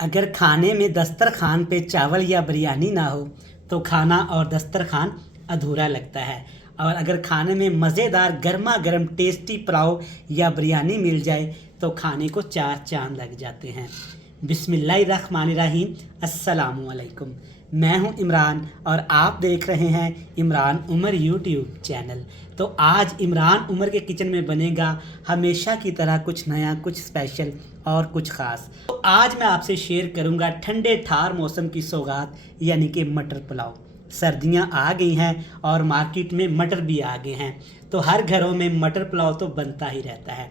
अगर खाने में दस्तरखान पे चावल या बिरयानी ना हो तो खाना और दस्तरखान अधूरा लगता है। और अगर खाने में मज़ेदार गर्मा गर्म टेस्टी पुलाव या बिरयानी मिल जाए तो खाने को चार चांद लग जाते हैं। बिस्मिल्लाहिर्रहमानिर्रहीम। अस्सलामु अलैकुम। मैं हूं इमरान और आप देख रहे हैं इमरान उमर यूट्यूब चैनल। तो आज इमरान उमर के किचन में बनेगा हमेशा की तरह कुछ नया, कुछ स्पेशल और कुछ ख़ास। तो आज मैं आपसे शेयर करूंगा ठंडे ठार मौसम की सौगात यानी कि मटर पुलाव। सर्दियां आ गई हैं और मार्केट में मटर भी आ गए हैं, तो हर घरों में मटर पुलाव तो बनता ही रहता है।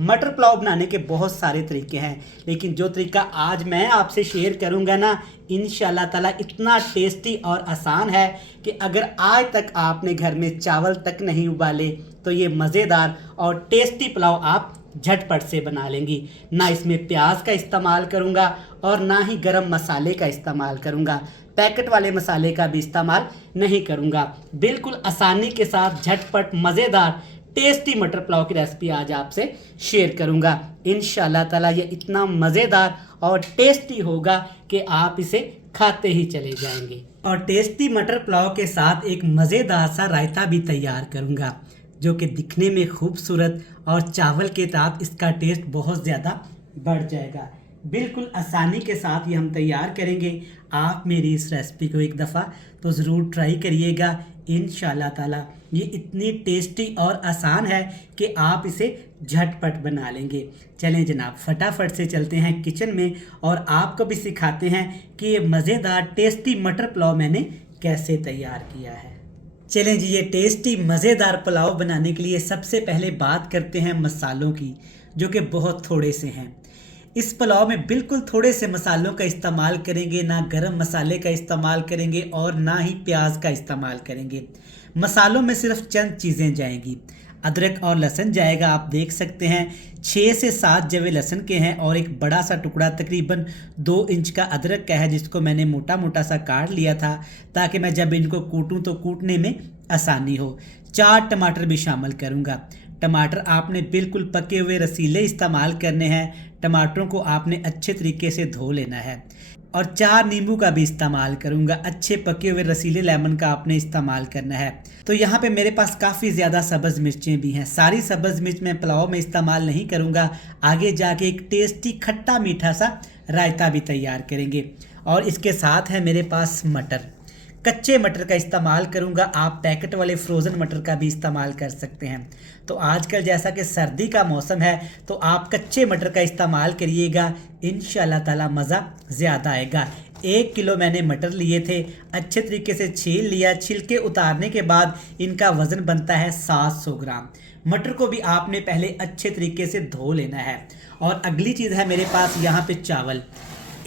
मटर पुलाव बनाने के बहुत सारे तरीके हैं, लेकिन जो तरीका आज मैं आपसे शेयर करूंगा ना, इंशाल्लाह ताला इतना टेस्टी और आसान है कि अगर आज तक आपने घर में चावल तक नहीं उबाले तो ये मज़ेदार और टेस्टी पुलाव आप झटपट से बना लेंगी। ना इसमें प्याज का इस्तेमाल करूंगा और ना ही गरम मसाले का इस्तेमाल करूंगा, पैकेट वाले मसाले का भी इस्तेमाल नहीं करूंगा। बिल्कुल आसानी के साथ झटपट मज़ेदार टेस्टी मटर पुलाव की रेसिपी आज आपसे शेयर करूंगा। इंशाल्लाह ताला ये इतना मज़ेदार और टेस्टी होगा कि आप इसे खाते ही चले जाएंगे। और टेस्टी मटर पुलाव के साथ एक मज़ेदार सा रायता भी तैयार करूंगा जो कि दिखने में खूबसूरत और चावल के साथ इसका टेस्ट बहुत ज़्यादा बढ़ जाएगा। बिल्कुल आसानी के साथ ये हम तैयार करेंगे। आप मेरी इस रेसिपी को एक दफ़ा तो ज़रूर ट्राई करिएगा। इंशाल्लाह ताला ये इतनी टेस्टी और आसान है कि आप इसे झटपट बना लेंगे। चलें जनाब, फटाफट से चलते हैं किचन में और आपको भी सिखाते हैं कि ये मज़ेदार टेस्टी मटर पुलाव मैंने कैसे तैयार किया है। चलें जी, ये टेस्टी मज़ेदार पुलाव बनाने के लिए सबसे पहले बात करते हैं मसालों की, जो कि बहुत थोड़े से हैं। इस पुलाव में बिल्कुल थोड़े से मसालों का इस्तेमाल करेंगे, ना गरम मसाले का इस्तेमाल करेंगे और ना ही प्याज का इस्तेमाल करेंगे। मसालों में सिर्फ चंद चीज़ें जाएंगी। अदरक और लहसुन जाएगा, आप देख सकते हैं 6 से 7 जवे लहसुन के हैं और एक बड़ा सा टुकड़ा तकरीबन 2 इंच का अदरक का है, जिसको मैंने मोटा मोटा सा काट लिया था ताकि मैं जब इनको कूटूं तो कूटने में आसानी हो। 4 टमाटर भी शामिल करूंगा। टमाटर आपने बिल्कुल पके हुए रसीले इस्तेमाल करने हैं। टमाटरों को आपने अच्छे तरीके से धो लेना है। और 4 नींबू का भी इस्तेमाल करूंगा। अच्छे पके हुए रसीले लेमन का आपने इस्तेमाल करना है। तो यहाँ पे मेरे पास काफ़ी ज़्यादा सब्ज़ मिर्चें भी हैं। सारी सब्ज़ मिर्च मैं पुलाव में इस्तेमाल नहीं करूँगा। आगे जाके एक टेस्टी खट्टा मीठा सा रायता भी तैयार करेंगे। और इसके साथ है मेरे पास मटर। कच्चे मटर का इस्तेमाल करूंगा, आप पैकेट वाले फ्रोज़न मटर का भी इस्तेमाल कर सकते हैं। तो आजकल जैसा कि सर्दी का मौसम है तो आप कच्चे मटर का इस्तेमाल करिएगा, इंशाल्लाह ताला मज़ा ज़्यादा आएगा। 1 किलो मैंने मटर लिए थे, अच्छे तरीके से छील लिया। छिलके उतारने के बाद इनका वज़न बनता है 700 ग्राम। मटर को भी आपने पहले अच्छे तरीके से धो लेना है। और अगली चीज़ है मेरे पास यहाँ पे चावल।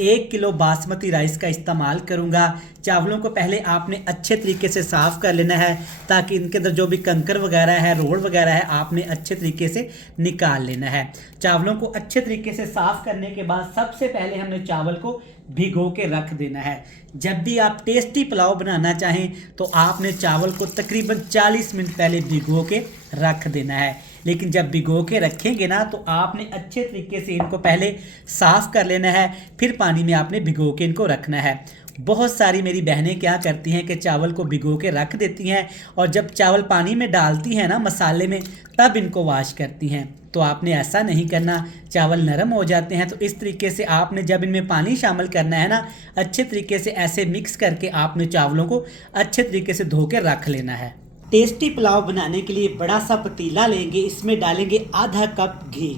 1 किलो बासमती राइस का इस्तेमाल करूंगा। चावलों को पहले आपने अच्छे तरीके से साफ़ कर लेना है ताकि इनके अंदर जो भी कंकर वगैरह है, रोड वगैरह है, आपने अच्छे तरीके से निकाल लेना है। चावलों को अच्छे तरीके से साफ़ करने के बाद सबसे पहले हमने चावल को भिगो के रख देना है। जब भी आप टेस्टी पुलाव बनाना चाहें तो आपने चावल को तकरीबन 40 मिनट पहले भिगो के रख देना है। लेकिन जब भिगो के रखेंगे ना तो आपने अच्छे तरीके से इनको पहले साफ़ कर लेना है, फिर पानी में आपने भिगो के इनको रखना है। बहुत सारी मेरी बहनें क्या करती हैं कि चावल को भिगो के रख देती हैं और जब चावल पानी में डालती हैं ना मसाले में, तब इनको वॉश करती हैं। तो आपने ऐसा नहीं करना, चावल नरम हो जाते हैं। तो इस तरीके से आपने जब इनमें पानी शामिल करना है ना, अच्छे तरीके से ऐसे मिक्स करके आपने चावलों को अच्छे तरीके से धो के रख लेना है। टेस्टी पुलाव बनाने के लिए बड़ा सा पतीला लेंगे, इसमें डालेंगे आधा कप घी।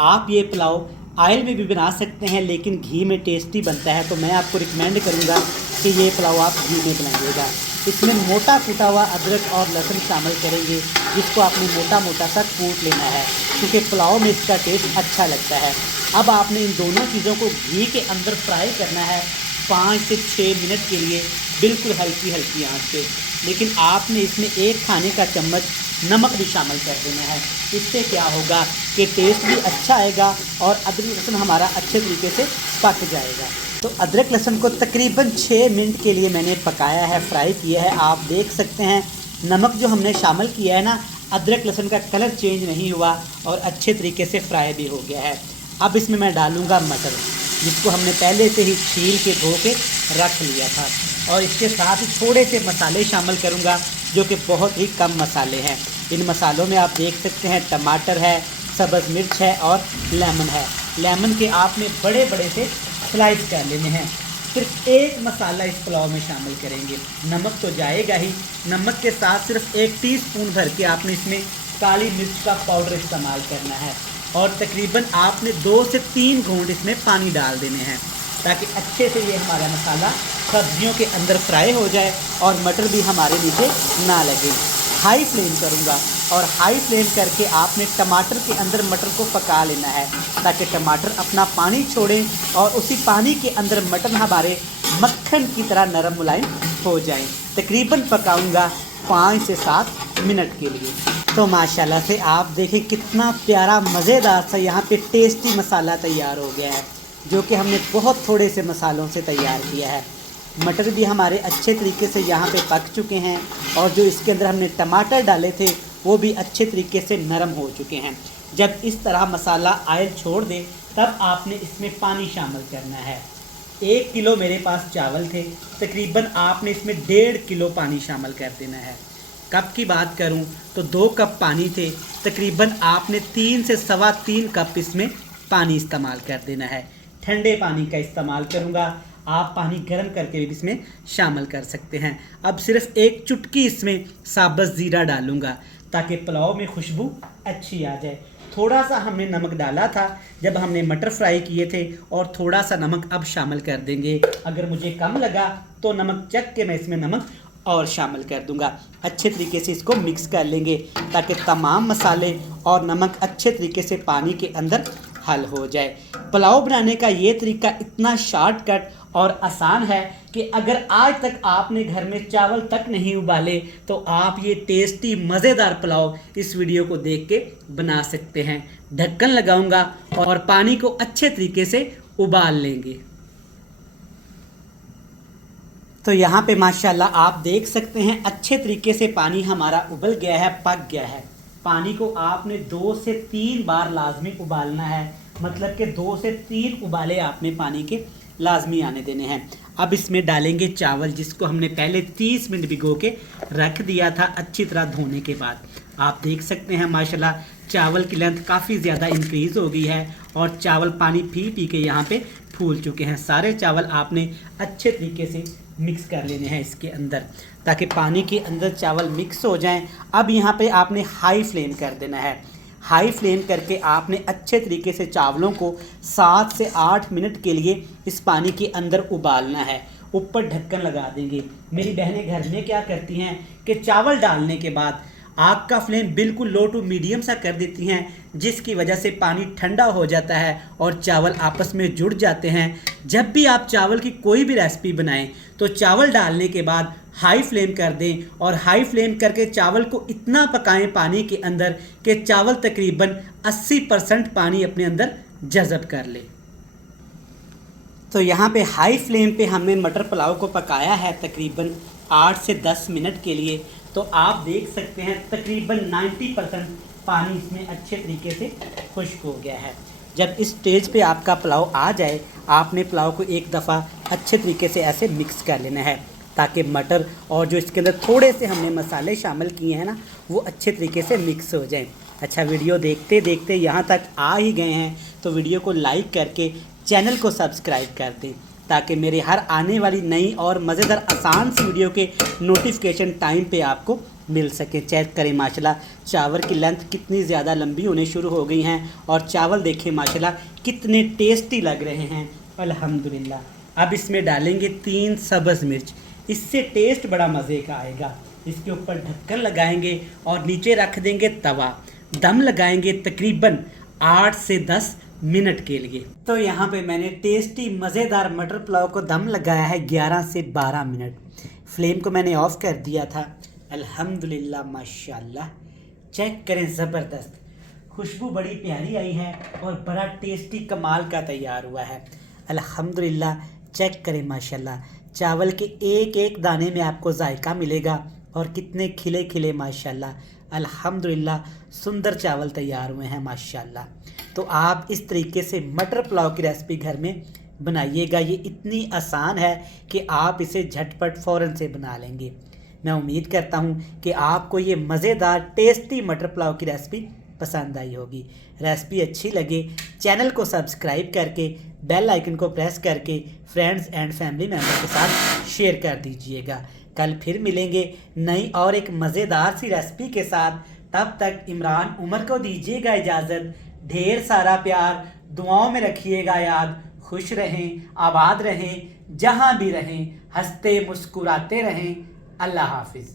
आप ये पुलाव ऑयल में भी बना सकते हैं लेकिन घी में टेस्टी बनता है, तो मैं आपको रिकमेंड करूँगा कि ये पुलाव आप घी में बनाइएगा। इसमें मोटा कूटा हुआ अदरक और लहसुन शामिल करेंगे, जिसको आपने मोटा मोटा सा कूट लेना है क्योंकि पुलाव में इसका टेस्ट अच्छा लगता है। अब आपने इन दोनों चीज़ों को घी के अंदर फ्राई करना है 5 से 6 मिनट के लिए, बिल्कुल हल्की हल्की आंच पे। लेकिन आपने इसमें 1 खाने का चम्मच नमक भी शामिल कर देना है। इससे क्या होगा कि टेस्ट भी अच्छा आएगा और अदरक लहसुन हमारा अच्छे तरीके से पक जाएगा। तो अदरक लहसुन को तकरीबन 6 मिनट के लिए मैंने पकाया है, फ्राई किया है। आप देख सकते हैं नमक जो हमने शामिल किया है ना, अदरक लहसुन का कलर चेंज नहीं हुआ और अच्छे तरीके से फ्राई भी हो गया है। अब इसमें मैं डालूँगा मटर। जिसको हमने पहले से ही छील के धो के रख लिया था। और इसके साथ ही थोड़े से मसाले शामिल करूँगा जो कि बहुत ही कम मसाले हैं। इन मसालों में आप देख सकते हैं टमाटर है, सब्ज़ मिर्च है और लेमन है। लेमन के आपने बड़े बड़े से स्लाइस कर लेने हैं। सिर्फ एक मसाला इस पुलाव में शामिल करेंगे, नमक तो जाएगा ही। नमक के साथ सिर्फ 1 टीस्पून भर के आपने इसमें काली मिर्च का पाउडर इस्तेमाल करना है। और तकरीबन आपने 2 से 3 घूंट इसमें पानी डाल देने हैं ताकि अच्छे से ये हमारा मसाला सब्जियों के अंदर फ्राई हो जाए और मटर भी हमारे नीचे ना लगे। हाई फ्लेम करूँगा और हाई फ्लेम करके आपने टमाटर के अंदर मटर को पका लेना है ताकि टमाटर अपना पानी छोड़े और उसी पानी के अंदर मटर हमारे मक्खन की तरह नरम मुलायम हो जाए। तकरीबन पकाऊंगा 5 से 7 मिनट के लिए। तो माशाल्लाह से आप देखें कितना प्यारा मज़ेदार सा यहाँ पे टेस्टी मसाला तैयार हो गया है, जो कि हमने बहुत थोड़े से मसालों से तैयार किया है। मटर भी हमारे अच्छे तरीके से यहाँ पे पक चुके हैं और जो इसके अंदर हमने टमाटर डाले थे वो भी अच्छे तरीके से नरम हो चुके हैं। जब इस तरह मसाला ऑयल छोड़ दे तब आपने इसमें पानी शामिल करना है। 1 किलो मेरे पास चावल थे, तकरीबन आपने इसमें 1.5 किलो पानी शामिल कर देना है। कप की बात करूं तो 2 कप पानी थे, तकरीबन आपने 3 से सवा 3 कप इसमें पानी इस्तेमाल कर देना है। ठंडे पानी का इस्तेमाल करूंगा, आप पानी गर्म करके भी इसमें शामिल कर सकते हैं। अब सिर्फ 1 चुटकी इसमें साबुत ज़ीरा डालूंगा ताकि पुलाव में खुशबू अच्छी आ जाए। थोड़ा सा हमने नमक डाला था जब हमने मटर फ्राई किए थे और थोड़ा सा नमक अब शामिल कर देंगे। अगर मुझे कम लगा तो नमक चख के मैं इसमें नमक और शामिल कर दूंगा। अच्छे तरीके से इसको मिक्स कर लेंगे ताकि तमाम मसाले और नमक अच्छे तरीके से पानी के अंदर हल हो जाए। पुलाव बनाने का ये तरीका इतना शॉर्टकट और आसान है कि अगर आज तक आपने घर में चावल तक नहीं उबाले तो आप ये टेस्टी मज़ेदार पुलाव इस वीडियो को देख के बना सकते हैं। ढक्कन लगाऊंगा और पानी को अच्छे तरीके से उबाल लेंगे। तो यहाँ पे माशाल्लाह आप देख सकते हैं अच्छे तरीके से पानी हमारा उबल गया है, पक गया है। पानी को आपने 2 से 3 बार लाजमी उबालना है, मतलब कि 2 से 3 उबाले आपने पानी के लाजमी आने देने हैं। अब इसमें डालेंगे चावल जिसको हमने पहले 30 मिनट भिगो के रख दिया था अच्छी तरह धोने के बाद। आप देख सकते हैं माशाल्लाह चावल की लेंथ काफ़ी ज़्यादा इंक्रीज़ हो गई है और चावल पानी पी पी के यहाँ पे फूल चुके हैं। सारे चावल आपने अच्छे तरीके से मिक्स कर लेने हैं इसके अंदर ताकि पानी के अंदर चावल मिक्स हो जाएं। अब यहाँ पे आपने हाई फ्लेम कर देना है। हाई फ्लेम करके आपने अच्छे तरीके से चावलों को 7 से 8 मिनट के लिए इस पानी के अंदर उबालना है। ऊपर ढक्कन लगा देंगे। मेरी बहनें घर में क्या करती हैं कि चावल डालने के बाद आग का फ्लेम बिल्कुल लो टू मीडियम सा कर देती हैं, जिसकी वजह से पानी ठंडा हो जाता है और चावल आपस में जुड़ जाते हैं। जब भी आप चावल की कोई भी रेसिपी बनाएं तो चावल डालने के बाद हाई फ्लेम कर दें और हाई फ्लेम करके चावल को इतना पकाएं पानी के अंदर कि चावल तकरीबन 80% पानी अपने अंदर जज़ब कर ले। तो यहाँ पे हाई फ्लेम पे हमने मटर पुलाव को पकाया है तकरीबन 8 से 10 मिनट के लिए। तो आप देख सकते हैं तकरीबन 90% पानी इसमें अच्छे तरीके से खुश्क हो गया है। जब इस स्टेज पे आपका पुलाव आ जाए आपने पुलाव को एक दफ़ा अच्छे तरीके से ऐसे मिक्स कर लेना है ताकि मटर और जो इसके अंदर थोड़े से हमने मसाले शामिल किए हैं ना वो अच्छे तरीके से मिक्स हो जाएं। अच्छा, वीडियो देखते देखते यहाँ तक आ ही गए हैं तो वीडियो को लाइक करके चैनल को सब्सक्राइब कर दें ताकि मेरे हर आने वाली नई और मज़ेदार आसान सी वीडियो के नोटिफिकेशन टाइम पे आपको मिल सके। चेक करें माशाल्लाह चावल की लेंथ कितनी ज़्यादा लंबी होने शुरू हो गई हैं और चावल देखें माशाल्लाह कितने टेस्टी लग रहे हैं अल्हम्दुलिल्लाह। अब इसमें डालेंगे 3 सब्ज़ मिर्च, इससे टेस्ट बड़ा मज़े का आएगा। इसके ऊपर ढक्कन लगाएंगे और नीचे रख देंगे तवा। दम लगाएंगे तकरीबन 8 से 10 मिनट के लिए। तो यहाँ पे मैंने टेस्टी मज़ेदार मटर पुलाव को दम लगाया है 11 से 12 मिनट। फ्लेम को मैंने ऑफ़ कर दिया था। अल्हम्दुलिल्लाह माशाल्लाह, चेक करें ज़बरदस्त खुशबू बड़ी प्यारी आई है और बड़ा टेस्टी कमाल का तैयार हुआ है। अल्हम्दुलिल्लाह, चेक करें माशाल्लाह चावल के एक एक दाने में आपको जायका मिलेगा और कितने खिले खिले माशाल्लाह। अल्हम्दुलिल्लाह सुंदर चावल तैयार हुए हैं माशाल्लाह। तो आप इस तरीके से मटर पुलाव की रेसिपी घर में बनाइएगा। ये इतनी आसान है कि आप इसे झटपट फ़ौरन से बना लेंगे। मैं उम्मीद करता हूँ कि आपको ये मज़ेदार टेस्टी मटर पुलाव की रेसिपी पसंद आई होगी। रेसिपी अच्छी लगे चैनल को सब्सक्राइब करके बेल आइकन को प्रेस करके फ्रेंड्स एंड फैमिली मेम्बर के साथ शेयर कर दीजिएगा। कल फिर मिलेंगे नई और एक मज़ेदार सी रेसिपी के साथ। तब तक इमरान उमर को दीजिएगा इजाज़त। ढेर सारा प्यार, दुआओं में रखिएगा याद। खुश रहें, आबाद रहें, जहाँ भी रहें, हंसते मुस्कुराते रहें। अल्लाह हाफिज़।